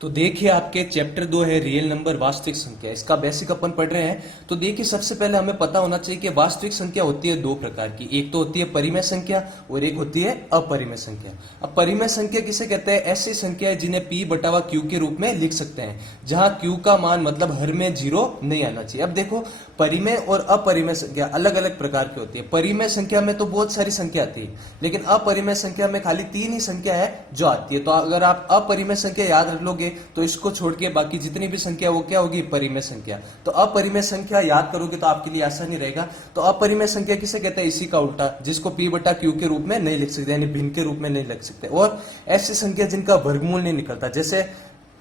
तो देखिए आपके चैप्टर 2 है रियल नंबर वास्तविक संख्या। इसका बेसिक अपन पढ़ रहे हैं। तो देखिए सबसे पहले हमें पता होना चाहिए कि वास्तविक संख्या होती है दो प्रकार की। एक तो होती है परिमेय संख्या और एक होती है अपरिमेय संख्या। अब परिमेय संख्या किसे कहते हैं? ऐसी संख्या है जिन्हें p बटावा q के रूप में लिख सकते हैं, जहां q का मान मतलब हर में जीरो नहीं आना चाहिए। अब देखो परिमेय और अपरिमेय संख्या अलग अलग प्रकार की होती है। परिमेय संख्या में तो बहुत सारी संख्या आती है, लेकिन अपरिमेय संख्या में खाली तीन ही संख्या है जो आती है। तो अगर आप अपरिमेय संख्या याद रख लोगे तो इसको छोड़ के बाकी जितनी भी संख्या वो क्या होगी? परिमेय संख्या। तो अपरिमेय संख्या याद करोगे तो आपके लिए आसानी रहेगा। तो अपरिमेय संख्या किसे कहते हैं? इसी का उल्टा, जिसको p बटा q के रूप में नहीं लिख सकते, यानी भिन्न के रूप में नहीं लिख सकते। और ऐसी संख्या जिनका वर्गमूल नहीं निकलता, जैसे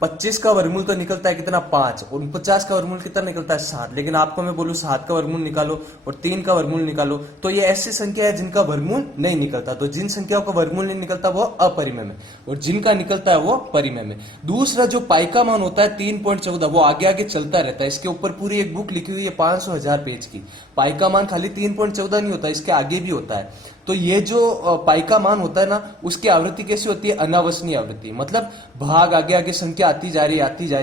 25 का वर्गमूल तो निकलता है कितना? 5। और 49 का वर्गमूल कितना निकलता है? 7। लेकिन आपको मैं बोलूं 7 का वर्गमूल निकालो और 3 का वर्गमूल निकालो, तो ये ऐसी संख्या है जिनका वर्गमूल नहीं निकलता। तो जिन संख्याओं का वर्गमूल नहीं निकलता वो अपरिमेय में, और जिनका निकलता है वो परिमेय में। दूसरा जो पाई का मान होता है 3.14, वो आगे आगे चलता रहता है। इसके ऊपर पूरी एक बुक लिखी हुई है 500,000 पेज की। पाई का मान खाली 3.14 नहीं होता, इसके आगे भी होता है। तो ये जो पाई का मान होता है ना, उसकी आवृत्ति कैसी होती है? अनावसनीय आवृत्ति। मतलब भाग आगे आगे संख्या आती जा रही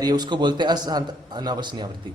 है, उसको बोलते हैं अशांत अनावसनीय आवृत्ति।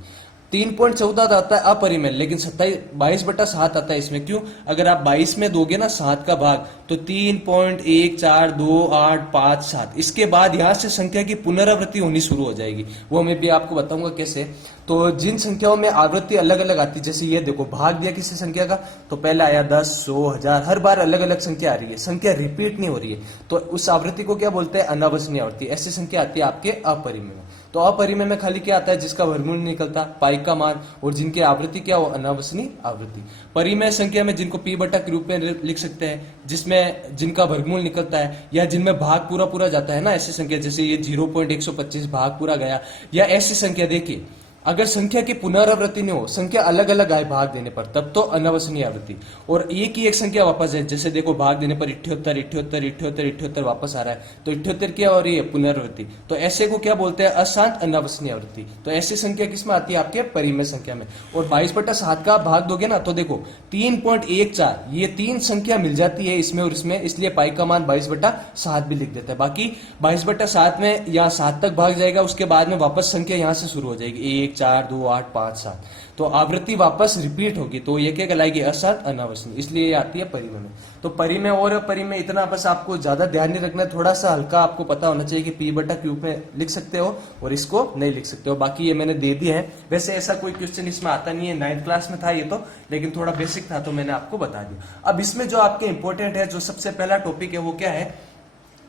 3.14 आता है अपरिमेय, लेकिन 22/7 आता है इसमें। क्यों? अगर आप 22 में दोगे ना 7 का भाग, तो 3.142857, इसके बाद यहां से संख्या की पुनरावृत्ति होनी शुरू हो जाएगी। वो मैं भी आपको बताऊंगा कैसे। तो जिन संख्याओं में आवृत्ति अलग अलग आती है, जैसे ये देखो भाग दिया किसी संख्या का, तो पहले आया 10, 100, 1000, हर बार अलग अलग संख्या आ रही है, संख्या रिपीट नहीं हो रही है, तो उस आवृत्ति को क्या बोलते हैं? अनावसनीय आवृत्ति। ऐसी संख्या आती है आपके अपरिमेय में। तो अपरिमेय में खाली क्या आता है? जिसका वर्गमूल नहीं निकलता, पाई का मान, और जिनकी आवृत्ति क्या हो? अनावसनीय आवृत्ति। परिमेय संख्या में जिनको p बटा के रूप में लिख सकते हैं, जिसमें जिनका वर्गमूल निकलता है, या जिनमें भाग पूरा पूरा जाता है ना, ऐसी संख्या जैसे ये 0.125 भाग पूरा गया, या ऐसी संख्या देखिए अगर संख्या की पुनरावृत्ति नहीं हो, संख्या अलग अलग आए भाग देने पर, तब तो अनावसनीय आवृत्ति। और एक ही एक संख्या वापस है, जैसे देखो भाग देने पर 78 78 78 78 वापस आ रहा है, तो 78 क्या हो रही है? पुनरावृत्ति। तो ऐसे को क्या बोलते हैं? अशांत अनावसनीय आवृत्ति। तो ऐसी संख्या किसमें आती है? आपके परिमेय संख्या में। और 22/7 का भाग दोगे ना, तो देखो 3.14, ये तीन संख्या मिल जाती है इसमें और इसमें, इसलिए पाई का मान 22/7 भी लिख देता है। बाकी 22/7 में यहाँ 7 तक भाग जाएगा, उसके बाद में वापस संख्या यहाँ से शुरू हो जाएगी, 1 4 2 8 5 7, तो आवृत्ति वापस रिपीट होगी। तो ये क्या कहलाएगी? अशांत अनावसनीय, इसलिए ये आती है परिमेय में। तो परिमेय और अपरिमेय इतना बस आपको ज्यादा ध्यान नहीं रखना है, थोड़ा सा हल्का आपको पता होना चाहिए कि p बटा q में लिख सकते हो और इसको नहीं लिख सकते हो। बाकी ये मैंने दे दिए हैं। वैसे ऐसा कोई क्वेश्चन इसमें आता नहीं है, 9th क्लास में था ये तो, लेकिन थोड़ा बेसिक था तो मैंने आपको बता दिया। अब इसमें जो आपके इंपॉर्टेंट है, जो सबसे पहला टॉपिक है वो क्या है?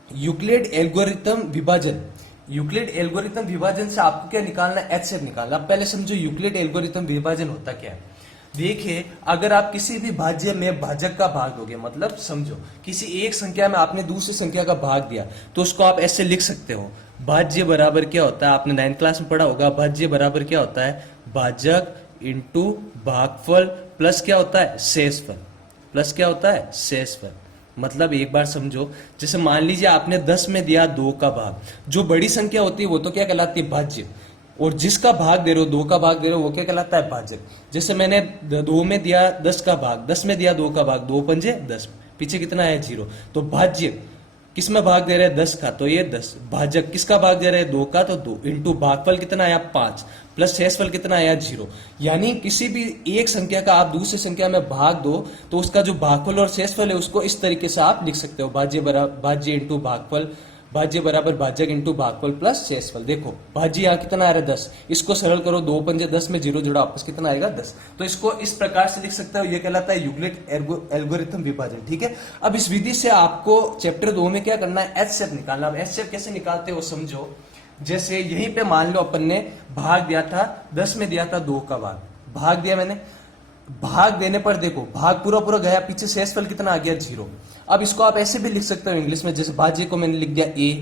यूक्लिड एल्गोरिथम विभाजन। यूक्लिड एल्गोरिथम विभाजन से आपको क्या निकालना है? HCF निकालना। अब पहले समझो यूक्लिड एल्गोरिथम विभाजन होता क्या है। देखिए अगर आप किसी भी भाज्य में भाजक का भाग दोगे, मतलब समझो किसी एक संख्या में आपने दूसरी संख्या का भाग दिया, तो उसको आप ऐसे लिख सकते हो, भाज्य बराबर क्या होता है? आपने 9th क्लास में पढ़ा होगा, भाज्य बराबर क्या होता है? भाजक इंटू भागफल प्लस क्या होता है? शेषफल। प्लस क्या होता है? शेषफल। मतलब एक बार समझो, जैसे मान लीजिए आपने 10 में दिया 2 का भाग, जो बड़ी संख्या होती है वो तो क्या कहलाती है? भाज्य। और जिसका भाग दे रहे हो, 2 का भाग दे रहे हो, वो क्या कहलाता है? भाजक। जैसे मैंने 2 में दिया 10 का भाग, 10 में दिया 2 का भाग, 2 पंजे 10, पीछे कितना है? 0। तो भाज्य किसमें भाग दे रहे हैं? 10 का, तो ये 10। भाजक किसका भाग दे रहे हैं? 2 का, तो 2 इंटू भागफल कितना आया? 5 प्लस शेषफल कितना आया? 0। यानी किसी भी एक संख्या का आप दूसरी संख्या में भाग दो, तो उसका जो भागफल और शेषफल है उसको इस तरीके से आप लिख सकते हो, भाज्य इंटू भागफल, भाज्य बराबर भाजक इंटू भागफल प्लस शेषफल। देखो भाज्य यहाँ कितना आ रहा है? 10। इसको सरल करो, 2 पंजे 10 में 0 जोड़ा, वापस कितना आएगा? 10। तो इसको इस प्रकार से लिख सकते हो, ये कहलाता है यूक्लिड एल्गोरिथम विभाजन। ठीक है। अब इस विधि से आपको चैप्टर 2 में क्या करना है? HCF निकालना। अब HCF कैसे निकालते हो समझो। जैसे यहीं पे मान लो अपन ने भाग दिया था, 10 में दिया था 2 का भाग दिया मैंने। भाग देने पर देखो भाग पूरा पूरा गया, पीछे शेषफल कितना आ गया? 0। अब इसको आप ऐसे भी लिख सकते हो इंग्लिश में, जैसे भाज्य को मैंने लिख दिया A,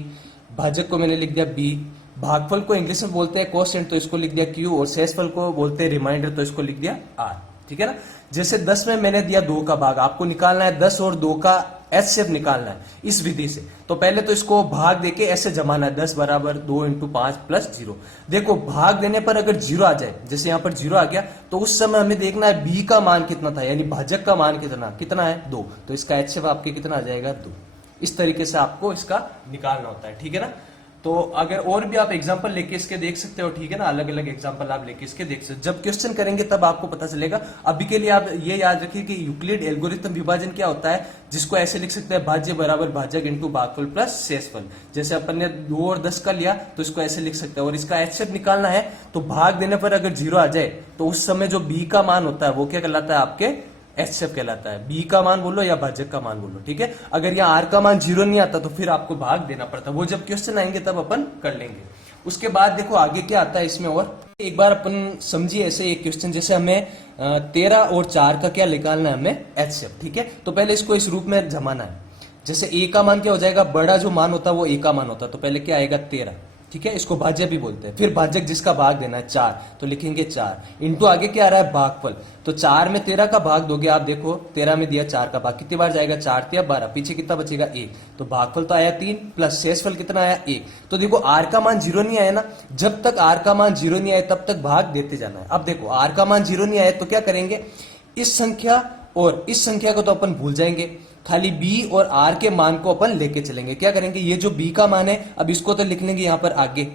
भाजक को मैंने लिख दिया B, भागफल को इंग्लिश में बोलते हैं कोसेंट, तो इसको लिख दिया Q, और शेषफल को बोलते हैं रिमाइंडर, तो इसको लिख दिया R। ठीक है ना। जैसे 10 में मैंने दिया 2 का भाग, आपको निकालना है 10 और 2 का HCF निकालना है इस विधि से। तो पहले तो इसको भाग देके ऐसे जमाना है, 10 बराबर 2 इंटू 5 प्लस 0। देखो भाग देने पर अगर 0 आ जाए, जैसे यहाँ पर 0 आ गया, तो उस समय हमें देखना है B का मान कितना था, यानी भाजक का मान कितना है? 2। तो इसका HCF आपके कितना आ जाएगा? 2। इस तरीके से आपको इसका निकालना होता है। ठीक है ना। तो अगर और भी आप एग्जांपल लेके इसके देख सकते हो, ठीक है ना, अलग अलग एग्जांपल आप लेके इसके देख सकते हो। जब क्वेश्चन करेंगे तब आपको पता चलेगा। अभी के लिए आप ये याद रखिए कि यूक्लिड एल्गोरिथम विभाजन क्या होता है, जिसको ऐसे लिख सकते हैं भाज्य बराबर भाजक इंटू भागफल प्लस शेषफल। जैसे अपन ने 2 और 10 का लिया तो इसको ऐसे लिख सकते हैं, और इसका एचसीएफ निकालना है तो भाग देने पर अगर 0 आ जाए तो उस समय जो बी का मान होता है वो क्या कहलाता है, आपके एचसीएफ कहलाता है। बी का मान बोलो या भाजक का मान बोलो, ठीक है। अगर यहाँ आर का मान 0 नहीं आता तो फिर आपको भाग देना पड़ता है। वो जब क्वेश्चन आएंगे तब अपन कर लेंगे। उसके बाद देखो आगे क्या आता है इसमें, और एक बार अपन समझिए ऐसे एक क्वेश्चन, जैसे हमें 13 और 4 का क्या निकालना है, हमें एचसीएफ, ठीक है। तो पहले इसको इस रूप में जमाना है। जैसे ए का मान क्या हो जाएगा, बड़ा जो मान होता है वो ए का मान होता है, तो पहले क्या आएगा 13, ठीक है। इसको भाज्य भी बोलते हैं। फिर भाजक जिसका भाग देना है 4, तो लिखेंगे 4 इंटू आगे क्या आ रहा है, भागफल। तो 4 में 13 का भाग दोगे आप, देखो 13 में दिया 4 का भाग, कितनी बार जाएगा, 4 या 12, पीछे कितना बचेगा 1, तो भागफल तो आया 3 प्लस शेषफल कितना आया 1। तो देखो आर का मान 0 नहीं आया ना, जब तक आर का मान 0 नहीं आया तब तक भाग देते जाना है। अब देखो आर का मान 0 नहीं आया तो क्या करेंगे, इस संख्या और इस संख्या को तो अपन भूल जाएंगे, खाली b और r के मान को अपन लेके चलेंगे। क्या करेंगे, ये जो b का मान है अब इसको तो लिख लेंगे यहां पर आगे,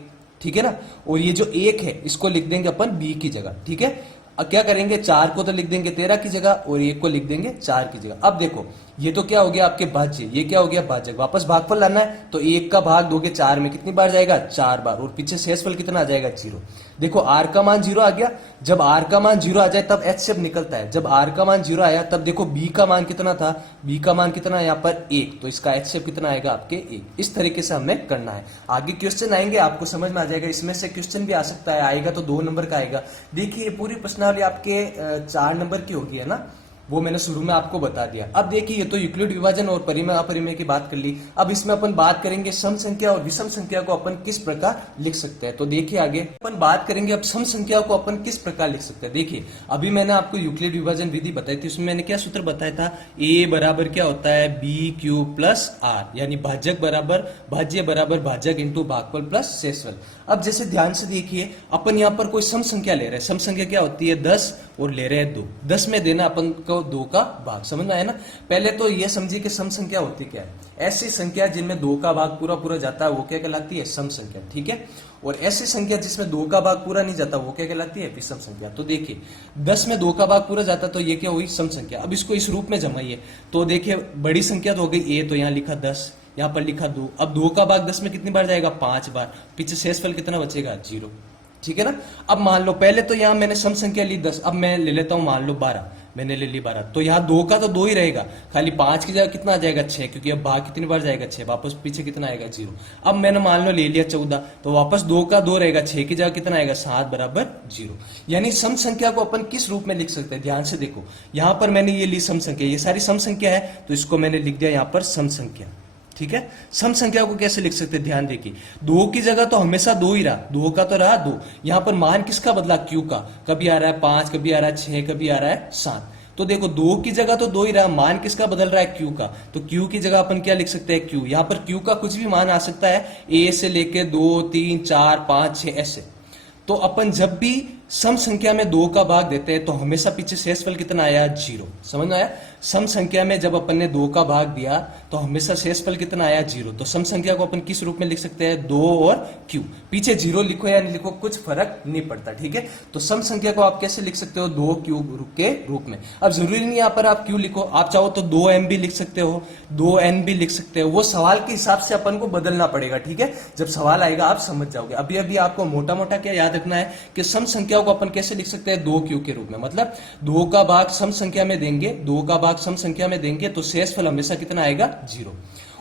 ठीक है ना, और ये जो 1 है इसको लिख देंगे अपन b की जगह, ठीक है। अब क्या करेंगे, 4 को तो लिख देंगे 13 की जगह और 1 को लिख देंगे 4 की जगह। अब देखो ये तो क्या हो गया आपके भाज्य, ये क्या हो गया भाजक। वापस भागफल लाना है तो 1 का भाग दोगे 4 में, कितनी बार जाएगा 4 बार, और पीछे शेषफल कितना आ जाएगा 0। देखो r का मान 0 आ गया, जब r का मान 0 आ जाए तब एचसीएफ निकलता है। जब r का मान 0 आया तब देखो b का मान कितना था, b का मान कितना है यहाँ पर 1, तो इसका एचसीएफ कितना आएगा आपके 1। इस तरीके से हमें करना है। आगे क्वेश्चन आएंगे आपको समझ में आ जाएगा, इसमें से क्वेश्चन भी आ सकता है, आएगा तो 2 नंबर का आएगा। देखिए पूरी प्रश्नावली आपके 4 नंबर की होगी, है ना, वो मैंने शुरू में आपको बता दिया। अब देखिए ये तो यूक्लिड विभाजन और परिमेय अपरिमेय की बात कर ली। अब इसमें अपन बात करेंगे सम संख्या और विषम संख्या को अपन किस प्रकार लिख सकते हैं। तो देखिए आगे अपन बात करेंगे अब सम संख्या को अपन किस प्रकार लिख सकते हैं। देखिए अभी मैंने आपको यूक्लिड विभाजन विधि बताई थी, उसमें मैंने क्या सूत्र बताया था, a बराबर क्या होता है बी क्यू प्लस आर, यानी भाजक बराबर भाज्य बराबर भाजक इंटू भागफल प्लस शेषफल। अब जैसे ध्यान से देखिए अपन यहाँ पर कोई सम संख्या ले रहे हैं, सम संख्या क्या होती है 10 और ले रहे हैं 2, 10 में देना अपन को 2 का भाग, समझ में आया ना। पहले तो ये समझिए कि सम संख्या होती क्या है, ऐसी संख्या जिनमें 2 का भाग पूरा पूरा जाता है वो क्या कहलाती है, सम संख्या, ठीक है। और ऐसी संख्या जिसमें 2 का भाग पूरा नहीं जाता वो क्या कहलाती है, विषम संख्या। तो देखिए 10 में 2 का भाग पूरा जाता तो ये क्या हुई, सम संख्या। अब इसको इस रूप में जमाइए तो देखिए बड़ी संख्या तो हो गई a, तो यहाँ लिखा 10, यहाँ पर लिखा 2। अब 2 का भाग 10 में कितनी बार जाएगा, 5 बार, पीछे शेषफल कितना बचेगा 0, ठीक है ना। अब मान लो पहले तो यहाँ मैंने सम संख्या ली 10, अब मैं ले लेता हूँ मान लो 12, मैंने ले ली 12, तो यहाँ 2 का तो 2 ही रहेगा, खाली 5 की जगह कितना आ जाएगा 6, क्योंकि अब भाग कितनी बार जाएगा 6, वापस पीछे कितना आएगा 0। अब मैंने मान लो ले लिया 14, तो वापस 2 का 2 रहेगा, 6 की जगह कितना आएगा 7 बराबर 0। यानी सम संख्या को अपन किस रूप में लिख सकते हैं, ध्यान से देखो यहाँ पर मैंने ये ली सम संख्या, ये सारी सम संख्या है तो इसको मैंने लिख दिया यहाँ पर सम संख्या, ठीक है। सम संख्या को कैसे लिख सकते हैं, ध्यान देखिए 2 की जगह तो हमेशा 2 ही रहा, 2 का तो रहा 2, यहाँ पर मान किसका बदला, क्यू का, कभी आ रहा है 5, कभी आ रहा है 6, कभी आ रहा है 7। तो देखो 2 की जगह तो 2 ही रहा, मान किसका बदल रहा है, क्यू का, तो क्यू की जगह अपन क्या लिख सकते हैं, क्यू। यहाँ पर क्यू का कुछ भी मान आ सकता है, ए से लेके 2, 3, 4, 5, 6 ऐसे। तो अपन जब भी सम संख्या में 2 का भाग देते हैं तो हमेशा पीछे शेषफल कितना आया, 0, समझ में आया। सम संख्या में जब अपन ने 2 का भाग दिया तो हमेशा शेषफल कितना आया, 0। तो सम संख्या को अपन किस रूप में लिख सकते हैं, 2 और q, पीछे 0 लिखो या नहीं लिखो कुछ फर्क नहीं पड़ता, ठीक है। तो सम संख्या को आप कैसे लिख सकते हो, 2q के रूप में। अब जरूरी नहीं यहाँ पर आप q लिखो, आप चाहो तो 2m भी लिख सकते हो, 2n भी लिख सकते हो, वो सवाल के हिसाब से अपन को बदलना पड़ेगा, ठीक है। जब सवाल आएगा आप समझ जाओगे। अभी अभी आपको मोटा मोटा क्या याद रखना है कि सम संख्या को अपन कैसे लिख सकते हैं, 2q के रूप में। मतलब 2 का भाग सम संख्या में देंगे, 2 का भाग सम संख्या में देंगे तो शेषफल हमेशा कितना आएगा, 0।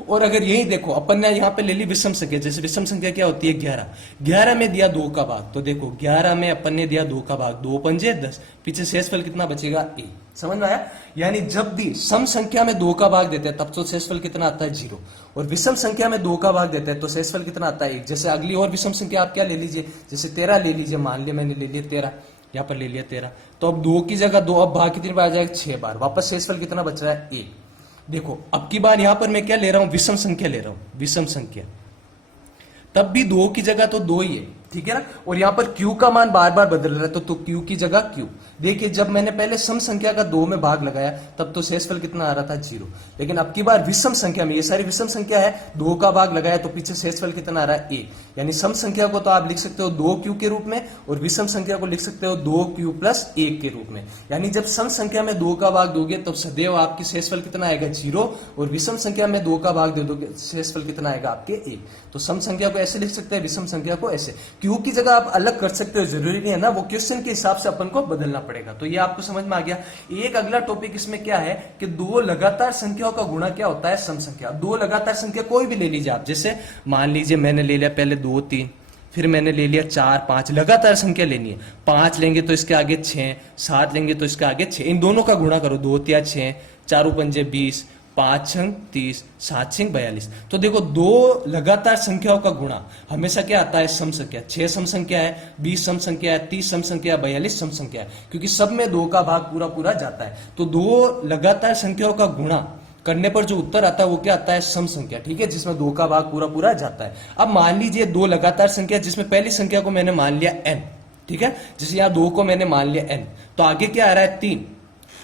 और अगर यही देखो अपन ने यहाँ पे ले ली विषम संख्या, जैसे विषम संख्या क्या होती है 11, 11 में दिया 2 का भाग, तो देखो 11 में अपन ने दिया 2 का भाग, 2 पंजे 10, पीछे शेषफल कितना बचेगा, a, समझ में आया। यानी जब भी सम संख्या में 2 का भाग देते हैं तब तो शेषफल कितना आता है, 0, और विषम संख्या में 2 का भाग देते हैं तो शेषफल कितना आता है, 1। जैसे अगली और विषम संख्या आप क्या ले लीजिए, जैसे 13 ले लीजिए, मान लिया मैंने ले लिया 13, यहाँ पर ले लिया 13, तो अब 2 की जगह 2, अब भाग कितनी बार आ जाएगा, 6 बार, वापस शेषफल कितना बच रहा है, 1। देखो अब की बार यहां पर मैं क्या ले रहा हूं, विषम संख्या ले रहा हूं, विषम संख्या, तब भी 2 की जगह तो 2 ही है, ठीक है ना। और यहाँ पर q का मान बार बार बदल रहा है तो q की जगह q। देखिए जब मैंने पहले सम संख्या का 2 में भाग लगाया तब तो शेषफल कितना आ रहा था 0, लेकिन अब की बार विषम संख्या में, ये सारी विषम संख्या है, 2 का भाग लगाया तो पीछे शेषफल कितना आ रहा है 1। यानी सम संख्या को तो आप लिख सकते हो 2q के रूप में और विषम संख्या को लिख सकते हो 2q प्लस 1 के रूप में। यानी जब सम संख्या में 2 का भाग दोगे तब सदैव आपकी शेषफल कितना आएगा 0, और विषम संख्या में 2 का भाग दे दोगे शेषफल कितना आएगा आपके 1। तो सम संख्या को ऐसे लिख सकते हैं, विषम संख्या को ऐसे। q की जगह आप अलग कर सकते हो, जरूरी नहीं है ना, वो क्वेश्चन के हिसाब से अपन को बदलना पड़ेगा। तो ये आपको समझ में आ गया। एक अगला टॉपिक इसमें क्या है कि दो लगातार संख्याओं का गुणा क्या होता है, सम संख्या। दो लगातार संख्या कोई भी ले लीजिए आप, जैसे मान लीजिए मैंने ले लिया पहले 2 3, फिर मैंने ले लिया 4 5, लगातार संख्या लेनी है। 5 लेंगे तो इसके आगे 6, 7 लेंगे तो इसके आगे 6, इन दोनों का गुणा करो, 2 3 6, 4 पंजे 20, 5 6 30, 7 6 42। तो देखो दो लगातार संख्याओं का गुणा हमेशा क्या आता है, सम संख्या। 6 सम संख्या है, 20 सम संख्या है, 30 सम संख्या है, 42 सम संख्या है, क्योंकि सब में 2 का भाग पूरा पूरा जाता है। तो दो लगातार संख्याओं का गुणा करने पर जो उत्तर आता है वो क्या आता है, सम संख्या। ठीक है, जिसमें 2 का भाग पूरा पूरा जाता है। अब मान लीजिए दो लगातार संख्या जिसमें पहली संख्या को मैंने मान लिया n, ठीक है, जैसे यहां 2 को मैंने मान लिया n, तो आगे क्या आ रहा है 3।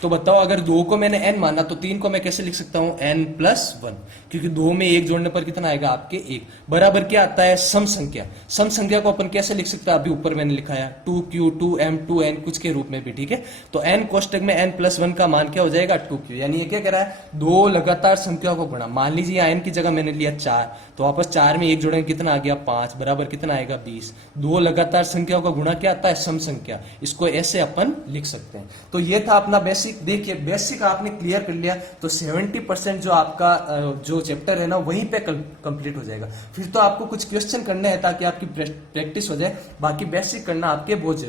तो बताओ अगर 2 को मैंने n माना तो 3 को मैं कैसे लिख सकता हूं, n+1, क्योंकि 2 में 1 जोड़ने पर कितना आएगा आपके 1, बराबर क्या आता है, सम संख्या। सम संख्या को अपन कैसे लिख सकते हैं, अभी ऊपर मैंने लिखा है 2q 2m 2n कुछ के रूप में भी। ठीक है, तो n कोष्टक में n+1 का मान क्या हो जाएगा 2q। यानी ये क्या कह रहा है, दो लगातार संख्याओं को गुणा। मान लीजिए यहाँ n की जगह मैंने लिया 4, तो वापस 4 में 1 जोड़ेंगे कितना आ गया 5, बराबर कितना आएगा 20। दो लगातार संख्याओं का गुणा क्या आता है, सम संख्या। इसको ऐसे अपन लिख सकते हैं। तो ये था अपना बेसिक। देखिए बेसिक आपने क्लियर कर लिया तो 70% जो आपका जो चैप्टर है ना वहीं पे कंप्लीट हो जाएगा। फिर तो आपको कुछ क्वेश्चन करने हैं ताकि आपकी प्रैक्टिस हो जाए, बाकी बेसिक करना आपके बहुत जरूरी।